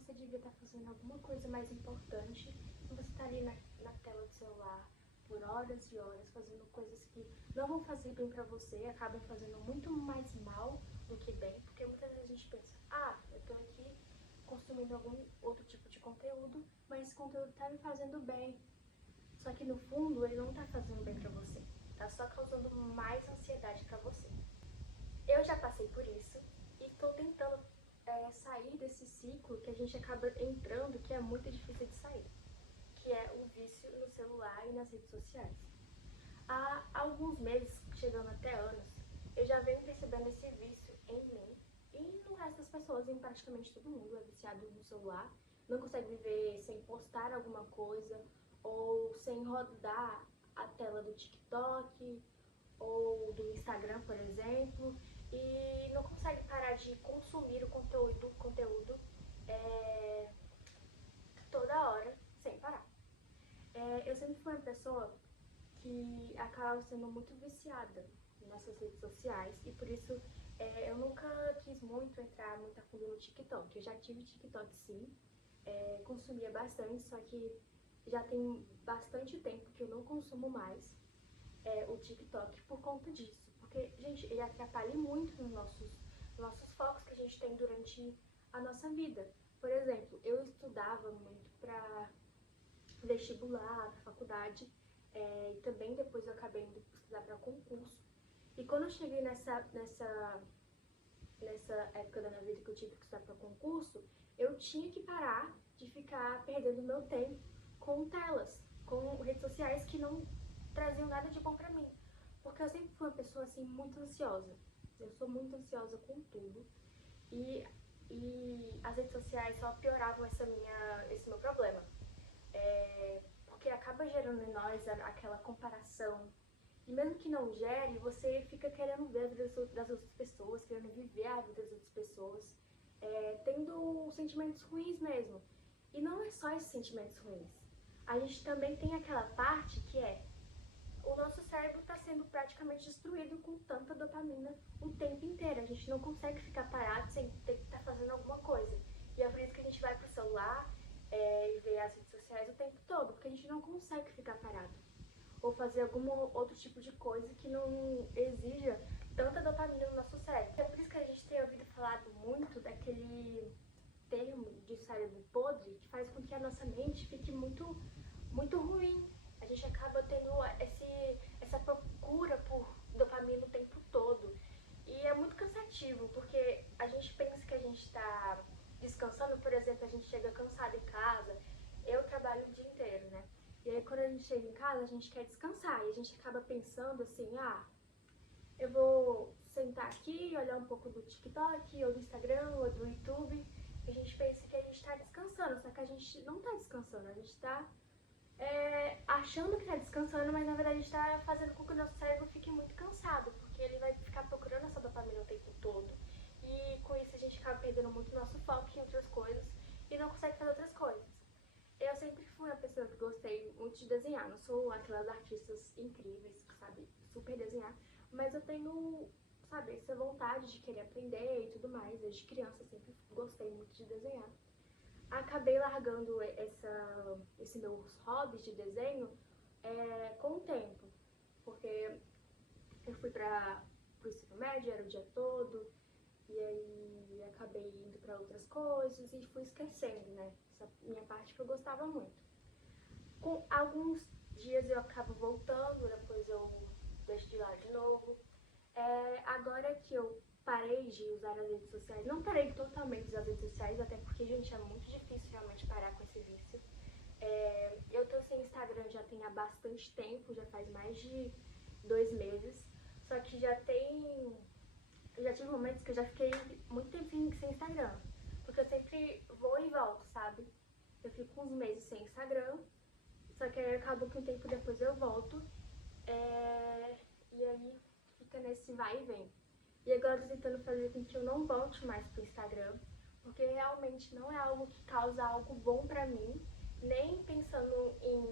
você devia estar fazendo alguma coisa mais importante e você está ali na tela do celular por horas e horas, fazendo coisas que não vão fazer bem pra você, acabam fazendo muito mais mal do que bem, porque muitas vezes a gente pensa, eu tô aqui consumindo algum outro tipo de conteúdo, mas esse conteúdo tá me fazendo bem. Só que no fundo ele não tá fazendo bem pra você, tá só causando mais ansiedade pra você. Eu já passei por isso e tô tentando sair desse ciclo que a gente acaba entrando, que é muito difícil de sair, que é o vício no celular e nas redes sociais. Há alguns meses, chegando até anos, eu já venho percebendo esse vício em mim e no resto das pessoas, em praticamente todo mundo é viciado no celular, não consegue viver sem postar alguma coisa ou sem rodar a tela do TikTok ou do Instagram, por exemplo, e não consegue parar de consumir o conteúdo toda hora, sem parar. Eu sempre fui uma pessoa que acaba sendo muito viciada nessas redes sociais e por isso eu nunca quis muito entrar muito a fundo no TikTok. Eu já tive TikTok sim, consumia bastante, só que já tem bastante tempo que eu não consumo mais o TikTok por conta disso. Porque, gente, ele atrapalha muito nos nossos focos que a gente tem durante a nossa vida. Por exemplo, eu estudava muito para vestibular, para faculdade, e também depois eu acabei indo estudar para concurso. E quando eu cheguei nessa época da minha vida que eu tive que estudar para concurso, eu tinha que parar de ficar perdendo meu tempo com telas, com redes sociais que não traziam nada de bom pra mim. Porque eu sempre fui uma pessoa assim muito ansiosa. Eu sou muito ansiosa com tudo. E, as redes sociais só pioravam esse meu problema. Porque acaba gerando em nós aquela comparação. E mesmo que não gere, você fica querendo ver a vida das outras pessoas, querendo viver a vida das outras pessoas, tendo sentimentos ruins mesmo. E não é só esses sentimentos ruins. A gente também tem aquela parte que o nosso cérebro está sendo praticamente destruído com tanta dopamina o tempo inteiro. A gente não consegue ficar parado sem ter que estar fazendo alguma coisa. E é por isso que a gente vai pro celular e vê as redes sociais o tempo todo, porque a gente não consegue ficar parado. Ou fazer algum outro tipo de coisa que não exija tanta dopamina no nosso cérebro. É por isso que a gente tem ouvido falar muito daquele termo de cérebro podre, que faz com que a nossa mente fique muito, muito ruim. A gente acaba tendo essa procura por dopamina o tempo todo. E é muito cansativo, porque a gente pensa que a gente está descansando, por exemplo, a gente chega cansado em casa, eu trabalho o dia inteiro, né? E aí quando a gente chega em casa, a gente quer descansar, e a gente acaba pensando assim, eu vou sentar aqui, olhar um pouco do TikTok, ou do Instagram, ou do YouTube, e a gente pensa que a gente está descansando, só que a gente não está descansando, a gente está achando que está descansando, mas na verdade está fazendo com que o nosso cérebro fique muito cansado, porque ele vai ficar procurando essa dopamina o tempo todo. E com isso a gente acaba perdendo muito nosso foco em outras coisas e não consegue fazer outras coisas. Eu sempre fui uma pessoa que gostei muito de desenhar, não sou aquelas artistas incríveis que sabem super desenhar, mas eu tenho, sabe, essa vontade de querer aprender e tudo mais. Desde criança eu sempre gostei muito de desenhar. Acabei largando esse meus hobbies de desenho com o tempo, porque eu fui para o ensino médio, era o dia todo, e aí acabei indo para outras coisas e fui esquecendo, né? Essa minha parte que eu gostava muito. Com alguns dias eu acabo voltando, depois eu deixo de lado de novo. Agora que eu parei de usar as redes sociais, não parei totalmente de usar as redes sociais, até porque, gente, é muito difícil realmente parar com esse vício. Eu tô sem Instagram já tem há bastante tempo, já faz mais de 2 meses, só que já tive momentos que eu já fiquei muito tempo sem Instagram, porque eu sempre vou e volto, sabe? Eu fico uns meses sem Instagram, só que aí acaba que um tempo depois eu volto, e aí fica nesse vai e vem. E agora eu tô tentando fazer com que eu não volte mais pro Instagram, porque realmente não é algo que causa algo bom pra mim, nem pensando em,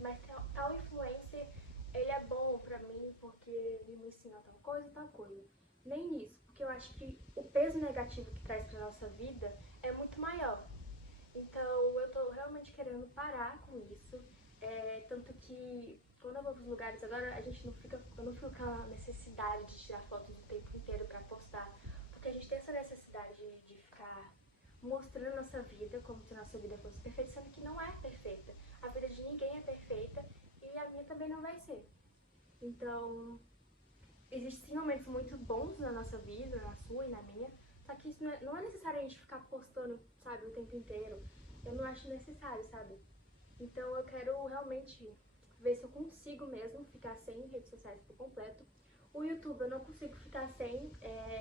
mas tal influencer, ele é bom pra mim porque ele me ensina tal coisa. Nem isso, porque eu acho que o peso negativo que traz pra nossa vida é muito maior. Então eu tô realmente querendo parar com isso. Tanto que quando eu vou pros lugares agora, eu não fico com a necessidade de tirar fotos o tempo inteiro pra postar. Porque a gente tem essa necessidade de ficar mostrando nossa vida como se a nossa vida fosse perfeita, sendo que não é perfeita. A vida de ninguém é perfeita e a minha também não vai ser. Então, existem momentos muito bons na nossa vida, na sua e na minha, só que isso não é necessário a gente ficar postando, sabe, o tempo inteiro. Eu não acho necessário, sabe? Então eu quero realmente ver se eu consigo mesmo ficar sem redes sociais por completo. O YouTube eu não consigo ficar sem,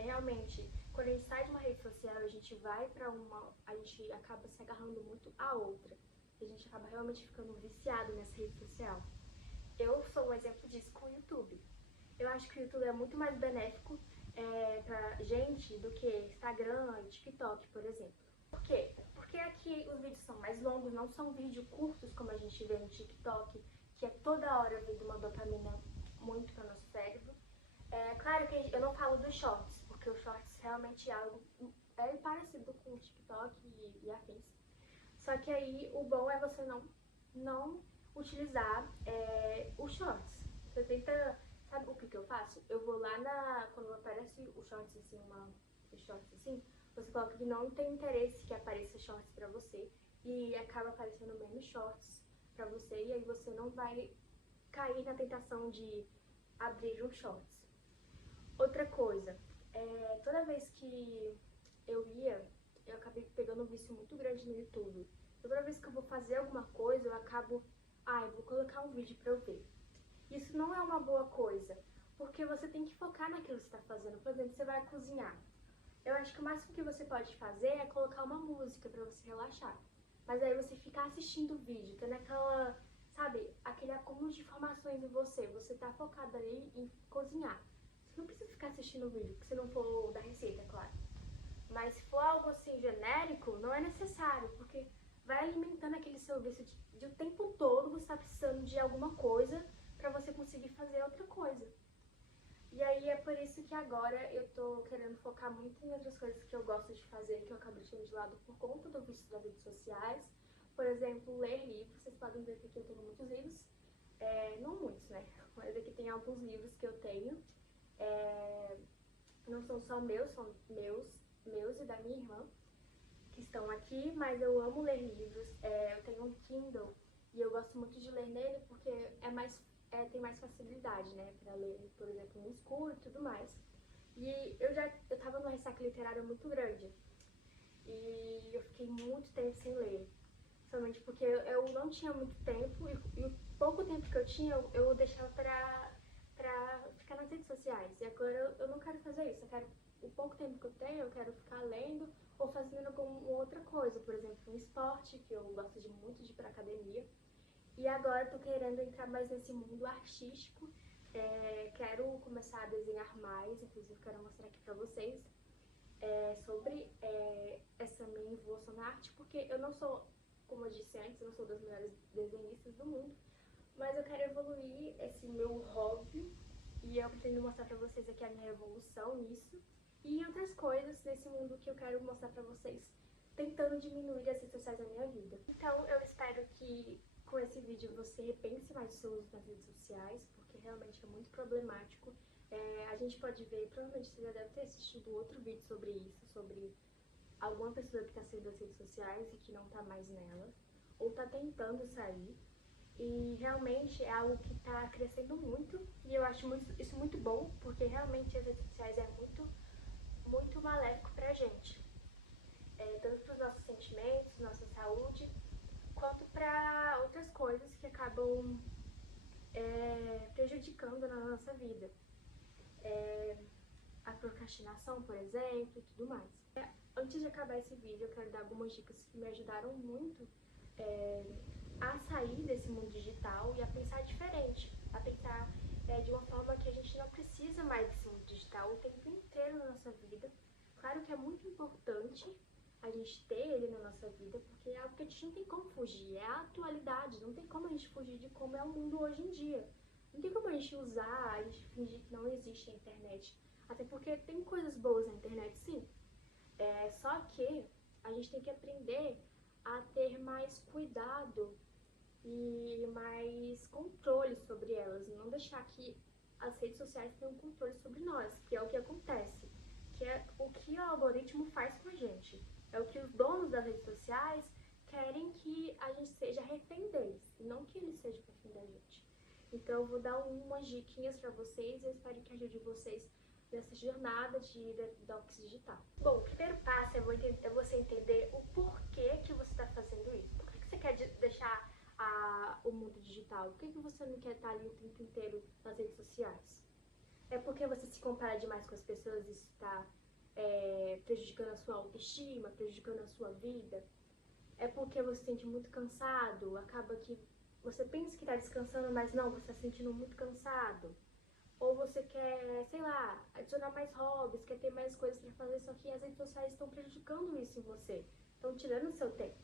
realmente, quando a gente sai de uma rede social, a gente vai pra uma, a gente acaba se agarrando muito a outra. A gente acaba realmente ficando viciado nessa rede social. Eu sou um exemplo disso com o YouTube. Eu acho que o YouTube é muito mais benéfico pra gente do que Instagram e TikTok, por exemplo. Por quê? Porque aqui os vídeos são mais longos, não são vídeos curtos como a gente vê no TikTok, que é toda hora vindo uma dopamina muito para o nosso cérebro. Claro que eu não falo dos shorts, porque o shorts realmente é algo parecido com o TikTok e afins. Só que aí o bom é você não utilizar os shorts. Você tenta. Sabe o que eu faço? Eu vou lá quando aparece o shorts assim, os shorts assim, você coloca que não tem interesse que apareça shorts pra você e acaba aparecendo menos shorts pra você e aí você não vai cair na tentação de abrir um shorts. Outra coisa, toda vez que eu acabei pegando um vício muito grande no YouTube. Toda vez que eu vou fazer alguma coisa, eu acabo, eu vou colocar um vídeo pra eu ver. Isso não é uma boa coisa, porque você tem que focar naquilo que você está fazendo. Por exemplo, você vai cozinhar. Eu acho que o máximo que você pode fazer é colocar uma música para você relaxar. Mas aí você ficar assistindo o vídeo, tendo aquela, sabe, aquele acúmulo de informações em você. Você tá focado ali em cozinhar. Você não precisa ficar assistindo o vídeo, se não for da receita, é claro. Mas se for algo assim genérico, não é necessário, porque vai alimentando aquele seu vício de o tempo todo você tá precisando de alguma coisa pra você conseguir fazer outra coisa. E aí é por isso que agora eu tô querendo focar muito em outras coisas que eu gosto de fazer, que eu acabo deixando de lado por conta do vício das redes sociais. Por exemplo, ler livros. Vocês podem ver que aqui eu tenho muitos livros. Não muitos, né? Mas aqui tem alguns livros que eu tenho. Não são só meus, são meus e da minha irmã, que estão aqui, mas eu amo ler livros. Eu tenho um Kindle e eu gosto muito de ler nele porque tem mais facilidade, né, pra ler, por exemplo, no escuro e tudo mais. E eu tava numa ressaca literária muito grande e eu fiquei muito tempo sem ler, somente porque eu não tinha muito tempo e o pouco tempo que eu tinha eu deixava pra ficar nas redes sociais. E agora eu não quero fazer isso, o pouco tempo que eu tenho eu quero ficar lendo ou fazendo alguma outra coisa, por exemplo, um esporte, que eu gosto muito de ir pra academia. E agora eu tô querendo entrar mais nesse mundo artístico, quero começar a desenhar mais, inclusive quero mostrar aqui pra vocês sobre essa minha evolução na arte, porque eu não sou, como eu disse antes, eu não sou das melhores desenhistas do mundo, mas eu quero evoluir esse meu hobby e eu pretendo mostrar pra vocês aqui a minha evolução nisso e outras coisas nesse mundo que eu quero mostrar pra vocês, tentando diminuir as redes sociais da minha vida. Então eu espero que com esse vídeo você repense mais o seu uso das redes sociais, porque realmente é muito problemático. A gente pode ver, provavelmente você já deve ter assistido outro vídeo sobre isso, sobre alguma pessoa que está saindo das redes sociais e que não está mais nelas, ou está tentando sair. E realmente é algo que está crescendo muito, e eu acho isso muito bom, porque realmente as redes sociais é muito maléfico pra gente. Tanto para os nossos sentimentos, nossa saúde, quanto para outras coisas que acabam prejudicando na nossa vida. A procrastinação, por exemplo, e tudo mais. Antes de acabar esse vídeo, eu quero dar algumas dicas que me ajudaram muito a sair desse mundo digital e a pensar diferente, a pensar de uma forma que a gente não precisa mais desse mundo digital o tempo inteiro na nossa vida. Claro que é muito importante a gente ter ele na nossa vida, porque é algo que a gente não tem como fugir, é a atualidade, não tem como a gente fugir de como é o mundo hoje em dia. Não tem como a gente a gente fingir que não existe a internet, até porque tem coisas boas na internet, sim. Só que a gente tem que aprender a ter mais cuidado e mais controle sobre elas, não deixar que as redes sociais tenham controle sobre nós, que é o que acontece, que é o que o algoritmo faz com a gente. É o que os donos das redes sociais querem que a gente seja refém deles, e não que eles sejam refém da gente. Então eu vou dar umas diquinhas para vocês e eu espero que ajude vocês nessa jornada de detox digital. Bom, o primeiro passo é você entender o porquê que você está fazendo isso. Por que você quer deixar o mundo digital? Por que você não quer estar ali o tempo inteiro nas redes sociais? É porque você se compara demais com as pessoas e isso está prejudicando a sua autoestima, prejudicando a sua vida? É porque você se sente muito cansado, acaba que você pensa que está descansando, mas não, você está se sentindo muito cansado. Ou você quer, sei lá, adicionar mais hobbies, quer ter mais coisas para fazer, só que as redes sociais estão prejudicando isso em você, estão tirando o seu tempo.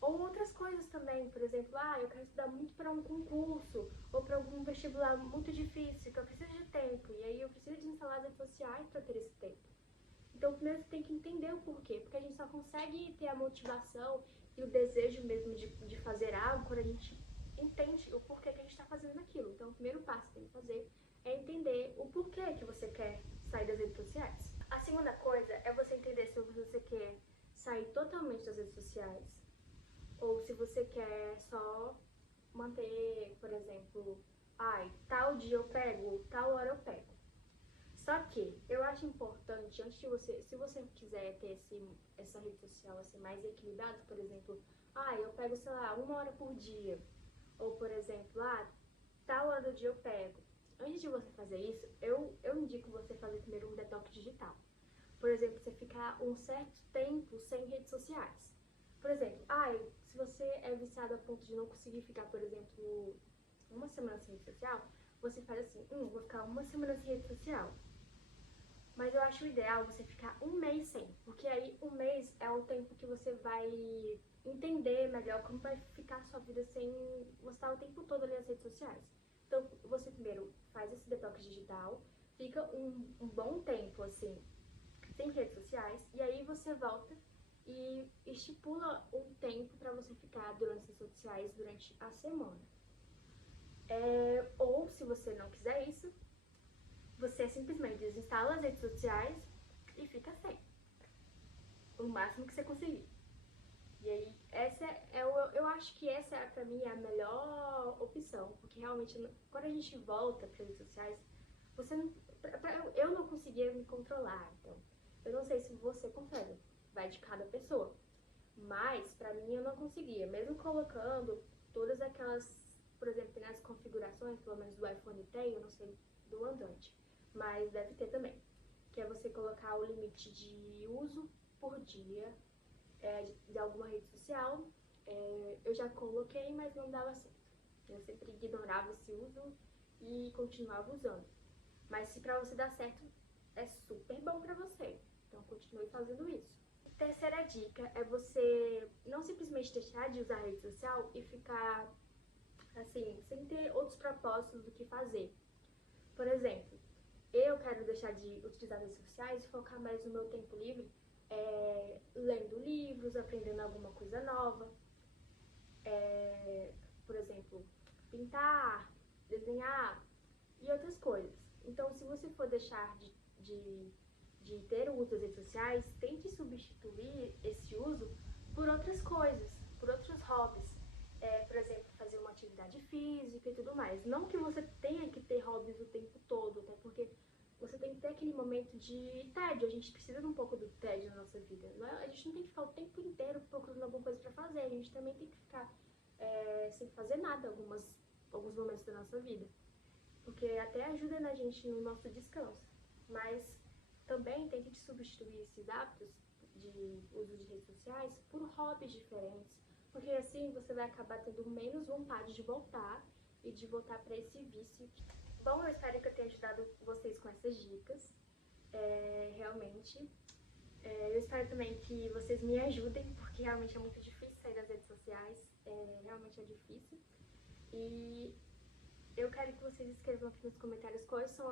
Ou outras coisas também, por exemplo, eu quero estudar muito para um concurso, ou para algum vestibular muito difícil, que eu preciso de tempo, e aí eu preciso de instalar as redes sociais para ter esse tempo. Então, primeiro você tem que entender o porquê, porque a gente só consegue ter a motivação e o desejo mesmo de fazer algo quando a gente entende o porquê que a gente está fazendo aquilo. Então, o primeiro passo que tem que fazer é entender o porquê que você quer sair das redes sociais. A segunda coisa é você entender se você quer sair totalmente das redes sociais ou se você quer só manter, por exemplo, tal dia eu pego, tal hora eu pego. Só que eu acho importante, antes de você, se você quiser ter essa rede social assim, mais equilibrada, por exemplo, eu pego, sei lá, 1 hora por dia. Ou, por exemplo, tal hora do dia eu pego. Antes de você fazer isso, eu indico você fazer primeiro um detox digital. Por exemplo, você ficar um certo tempo sem redes sociais. Por exemplo, se você é viciado a ponto de não conseguir ficar, por exemplo, 1 semana sem rede social, você faz assim, vou ficar 1 semana sem rede social. Mas eu acho ideal você ficar 1 mês sem, porque aí 1 mês é o tempo que você vai entender melhor como vai ficar a sua vida sem você estar o tempo todo ali nas redes sociais. Então, você primeiro faz esse detox digital, fica um bom tempo, assim, sem redes sociais, e aí você volta e estipula um tempo para você ficar durante as redes sociais durante a semana. Ou, se você não quiser isso, você simplesmente desinstala as redes sociais e fica sem. O máximo que você conseguir. E aí, eu acho que essa, pra mim, é a melhor opção. Porque realmente, quando a gente volta para redes sociais, eu não conseguia me controlar. Então, eu não sei se você consegue. Vai de cada pessoa. Mas, pra mim, eu não conseguia. Mesmo colocando todas aquelas, por exemplo, nas configurações, pelo menos do iPhone tem, eu não sei do Android, mas deve ter também, que é você colocar o limite de uso por dia de alguma rede social. Eu já coloquei, mas não dava certo. Eu sempre ignorava esse uso e continuava usando. Mas se pra você dar certo, é super bom pra você. Então continue fazendo isso. Terceira dica é você não simplesmente deixar de usar a rede social e ficar assim, sem ter outros propósitos do que fazer. Por exemplo, eu quero deixar de utilizar redes sociais e focar mais no meu tempo livre lendo livros, aprendendo alguma coisa nova. Por exemplo, pintar, desenhar e outras coisas. Então, se você for deixar de ter o uso das redes sociais, tente substituir esse uso por outras coisas, por outros hobbies. Por exemplo, fazer uma atividade física e tudo mais. Não que você tenha que ter hobbies o tempo todo, até porque você tem que ter aquele momento de tédio. A gente precisa de um pouco do tédio na nossa vida. A gente não tem que ficar o tempo inteiro procurando alguma coisa pra fazer. A gente também tem que ficar sem fazer nada alguns momentos da nossa vida. Porque até ajuda na gente no nosso descanso. Mas também tente substituir esses hábitos de uso de redes sociais por hobbies diferentes. Porque assim você vai acabar tendo menos vontade de voltar e de voltar para esse vício. Bom, eu espero que eu tenha ajudado vocês com essas dicas, realmente. Eu espero também que vocês me ajudem, porque realmente é muito difícil sair das redes sociais, realmente é difícil. E eu quero que vocês escrevam aqui nos comentários quais são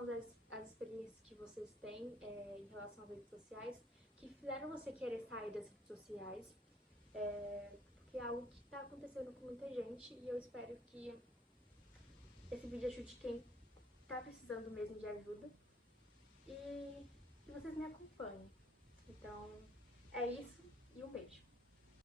as experiências que vocês têm em relação às redes sociais. que fizeram você querer sair das redes sociais, porque é algo que tá acontecendo com muita gente e eu espero que esse vídeo ajude quem tá precisando mesmo de ajuda e que vocês me acompanhem. Então, é isso e um beijo.